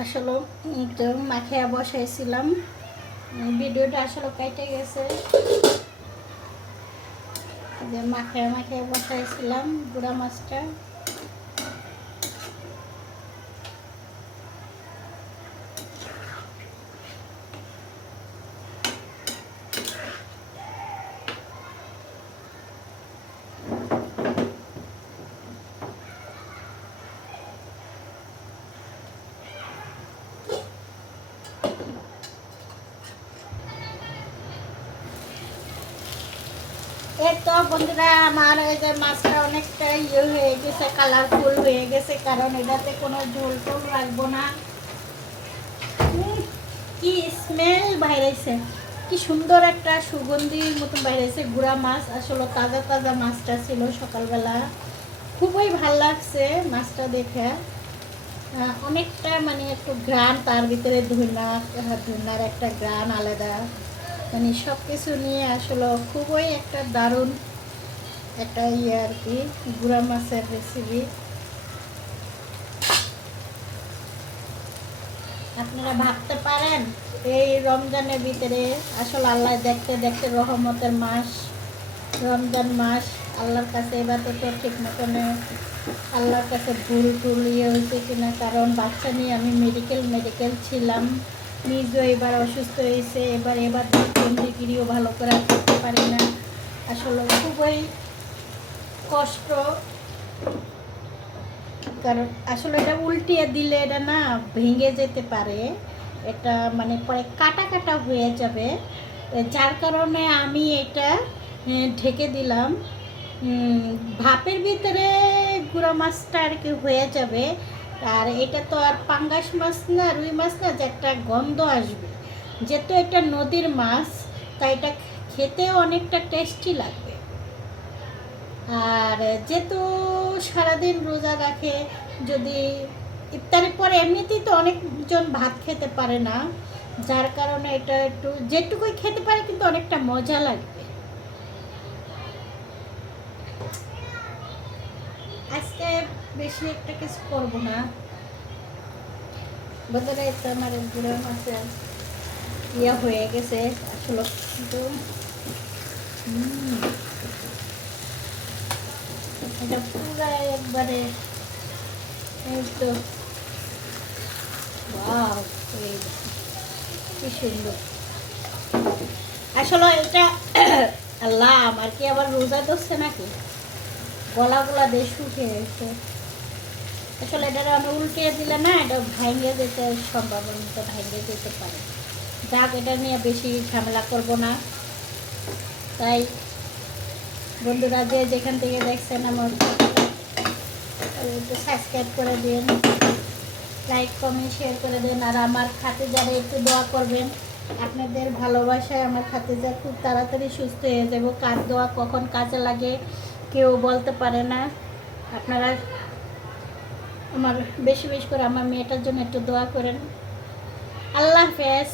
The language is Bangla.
আসলে তো মাখিয়ে বসাইছিলাম, ভিডিওটা আসলে কেটে গেছে। যে মাখিয়ে মাখিয়ে বসাইছিলাম গুঁড়া মাছটা। এই তো বন্ধুরা, আমার এই যে মাছটা অনেকটা হয়ে গেছে, কালারফুল হয়ে গেছে, কারণ এটাতে কোনো ঝোল টোল রাখবো না। কি স্মেল বাইরেছে, কি সুন্দর একটা সুগন্ধির মতন বাইরেছে। গুঁড়া মাছ, আসলে তাজা তাজা মাছটা ছিল সকালবেলা। খুবই ভাল লাগছে মাছটা দেখে। অনেকটা মানে একটু গ্রান, তার ভিতরে ধুনার একটা গ্রান আলাদা, মানে সব কিছু নিয়ে আসলে খুবই একটা দারুণ একটা আর কি গুঁড়া মাছের রেসিপি। আপনারা ভাবতে পারেন এই রমজানের ভিতরে আসলে আল্লাহ দেখতে দেখতে রহমতের মাস, রমজান মাস। আল্লাহর কাছে এবার তো ঠিক মতনে আল্লাহর কাছে ভুল টুল হয়েছে কিনা, কারণ বাচ্চা নিয়ে আমি মেডিকেল ছিলাম। নিজও এবার অসুস্থ হয়েছে, এবার ডিগ্রিও ভালো করে করতে পারি না। আসলে খুবই কষ্ট, কারণ আসলে এটা উল্টিয়ে দিলে এটা না ভেঙে যেতে পারে, এটা মানে পরে কাটা কাটা হয়ে যাবে। যার কারণে আমি এটা ঢেকে দিলাম। ভাপের ভিতরে গুঁড়া মাছটা আর কি হয়ে যাবে। আর এটা তো আর পাঙ্গাস মাছ না, রুই মাছ না, যে একটা গন্ধ আসবে। যেহেতু এটা নদীর মাছ, তাই এটা খেতেও অনেকটা টেস্টি লাগবে। আর যেহেতু সারাদিন রোজা রাখে, যদি ইফতারের পরে এমনিতেই তো অনেকজন ভাত খেতে পারে না, যার কারণে এটা একটু যেটুকুই খেতে পারে কিন্তু অনেকটা মজা লাগবে। আজকে বেশি একটা কিছু করবো না বন্ধুরা। এটা আমার গুঁড়ো মাছের হয়ে গেছে আসলে, কিন্তু এটা পুরো একবারে এই তো ওয়াও, কি সুন্দর। আসলে এটা আল্লাহ, আমার কি আবার রোজা ধরছে নাকি, গলা দিয়ে শুকিয়ে গেছে। আসলে এটা আমি উল্টে দিলে না, এটা ভাঙে যেতে সম্ভাবনা, ভাঙে যেতে পারে। যাক, এটা নিয়ে বেশি ঝামেলা করব না। তাই বন্ধুরা, যে যেখান থেকে দেখছেন আমার একটু সাবস্ক্রাইব করে দিন, লাইক কমেন্ট শেয়ার করে দেন। আর আমার খাতে যারা একটু দোয়া করবেন, আপনাদের ভালোবাসায় আমার খাতে যা খুব তাড়াতাড়ি সুস্থ হয়ে যাব। কার দোয়া কখন কাজে লাগে কেউ বলতে পারে না। আপনারা আমার বেশি বেশি করে আমার মেয়েটার জন্য একটু দোয়া করেন। আল্লাহ হাফেজ।